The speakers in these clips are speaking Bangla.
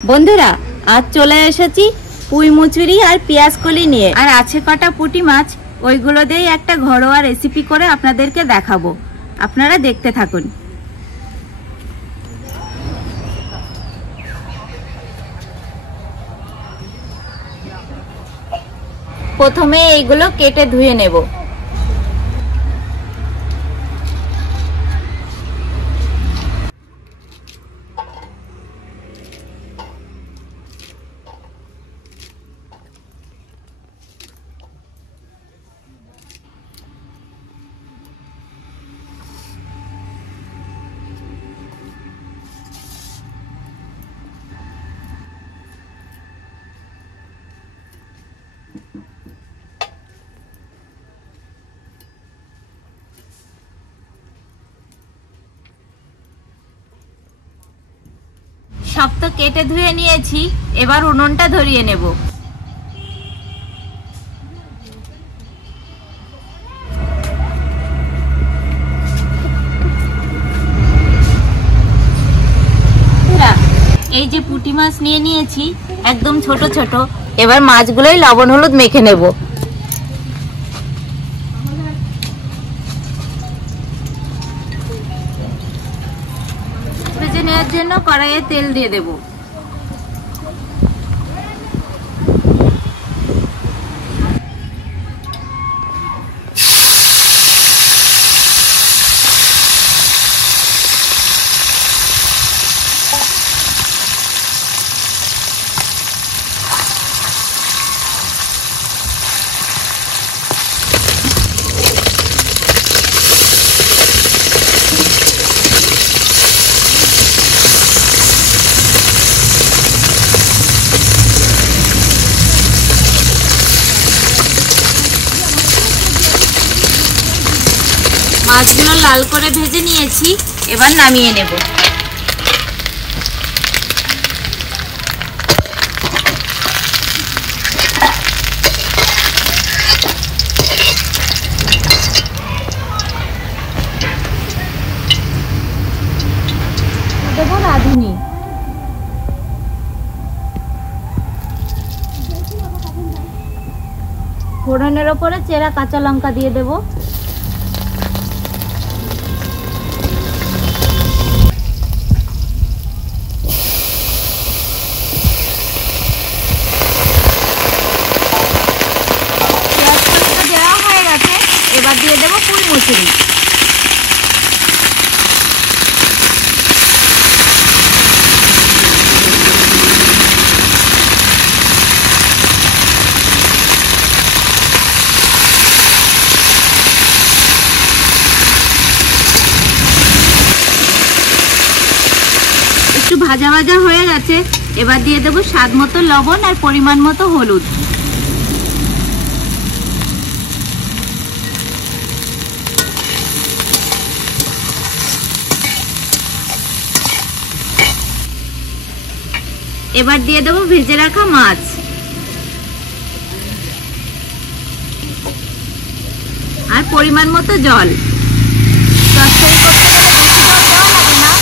বন্ধুরা আজ চলে এসেছি পুঁই মুচুরি আর পেঁয়াজ কলি নিয়ে, আর আছে কটা পুঁটি মাছ, ওইগুলো দিয়ে একটা ঘরোয়া রেসিপি করে আপনাদেরকে দেখাবো। আপনারা দেখতে থাকুন। প্রথমে এইগুলো কেটে ধুয়ে নেব। সব তো কেটে ধুয়ে নিয়েছি, এবার উনুনটা ধরিয়ে নেব। এই যে পুঁটি মাছ নিয়ে নিয়েছি, একদম ছোট ছোট। এবার মাছগুলোই লবণ হলুদ মেখে নেব। ভেজে নেওয়ার জন্য কড়াইয়ে তেল দিয়ে দেব। মাছগুলো লাল করে ভেজে নিয়েছি, এবার নামিয়ে নেব। দেব রাঁধুনি, ফোড়নের ওপরে চেরা কাঁচা লঙ্কা দিয়ে দেব। এবার দিয়ে দেবো পুঁই মুচুরি। একটু ভাজা ভাজা হয়ে গেছে, এবার দিয়ে দেবো স্বাদ মতো লবণ আর পরিমাণ মতো হলুদ। এবার দিয়ে দেবো ভেজে রাখা মাছ আর পরিমাণ মতো জল। তরকারি করতে গেলে বেশি জল দেওয়া লাগে না।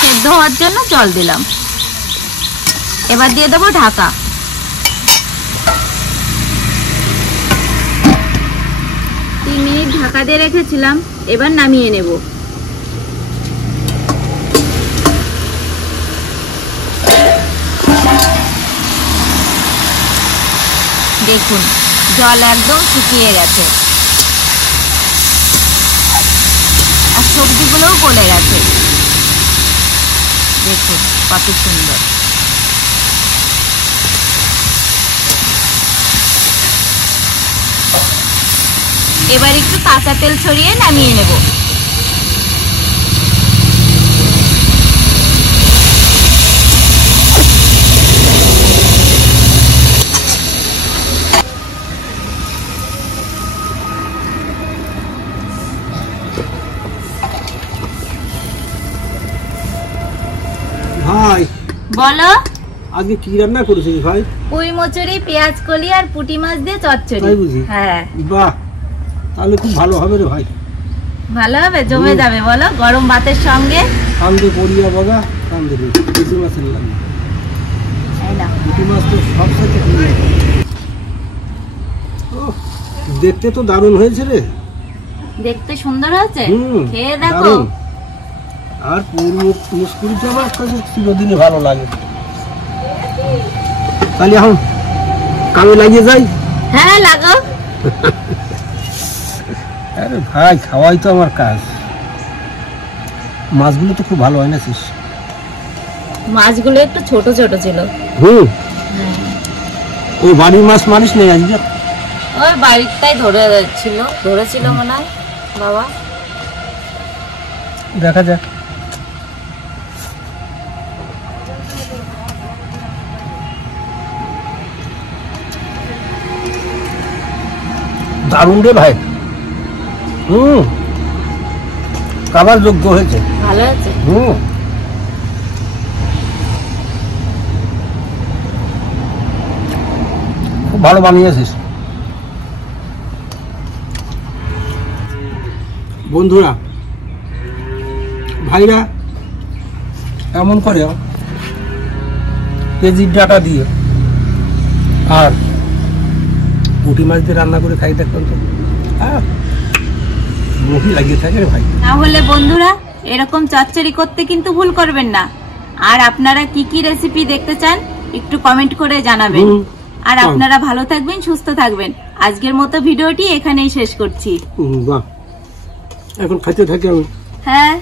সেদ্ধ হওয়ার জন্য জল দিলাম। এবার দিয়ে দেবো ঢাকা। 3 মিনিট ঢাকা দিয়ে রেখেছিলাম, এবার নামিয়ে নেব। দেখুন জল একদম শুকিয়ে গেছে আর সবজিগুলোও গলে গেছে। দেখুন কত সুন্দর। এবার একটু কাঁচা তেল ছড়িয়ে নামিয়ে নেব। ভাই বলো, আজকে কি রান্না করেছিস ভাই? পুঁই মুচুরি, পেঁয়াজ কলি আর পুঁটি মাছ দিয়ে চচ্চড়ি। তাই বুঝি? হ্যাঁ। বাহ, তাহলে খুব ভালো হবে রে ভাই। ভালো হবে, জমে যাবে বলো গরম ভাতের সঙ্গে। কান্দে পড়িয়া বগা কান্দে পুঁটি মাছের লাগে। এই না, পুঁটি মাছ তো সবসাথে দেখতে তো দারুণ হয়েছে রে। দেখতে সুন্দর হয়েছে, খেয়ে দেখো। দারুণ। আর মুসকুরিটা আমার কাছে চিরদিনই ভালো লাগে। তাহলে এখন কামে লাগিয়ে যাই। হ্যাঁ লাগো। আরে ভাই, খাওয়াই তো আমার কাজ। মাছগুলো তো খুব ভালো হয় না ছিস। মাছগুলো একটু ছোট ছোট ছিল। ওই বাড়ির মাছ মারিস নেই আজকে? ওই বাড়িটাই ধরেছিল মনে হয় বাবা। দেখা যাক। দারুণ রে ভাই। খাবার যোগ্য হয়েছে। ভালো আছে। খুব ভালো বানিয়েছিস। বন্ধুরা, ভাইরা এমন করে কেজির ডাটা দিয়ে আর পুঁটি মাছ দিয়ে রান্না করে খাই দেখবেন তো মুখই লাগিয়ে থাকে রে ভাই। তাহলে বন্ধুরা, এরকম চচ্চড়ি করতে কিন্তু ভুল করবেন না। আর আপনারা কি কি রেসিপি দেখতে চান একটু কমেন্ট করে জানাবেন। আর আপনারা ভালো থাকবেন, সুস্থ থাকবেন। আজকের মতো ভিডিওটি এখানেই শেষ করছি। বাহ, এখন খাইতে থাকি আমি। হ্যাঁ।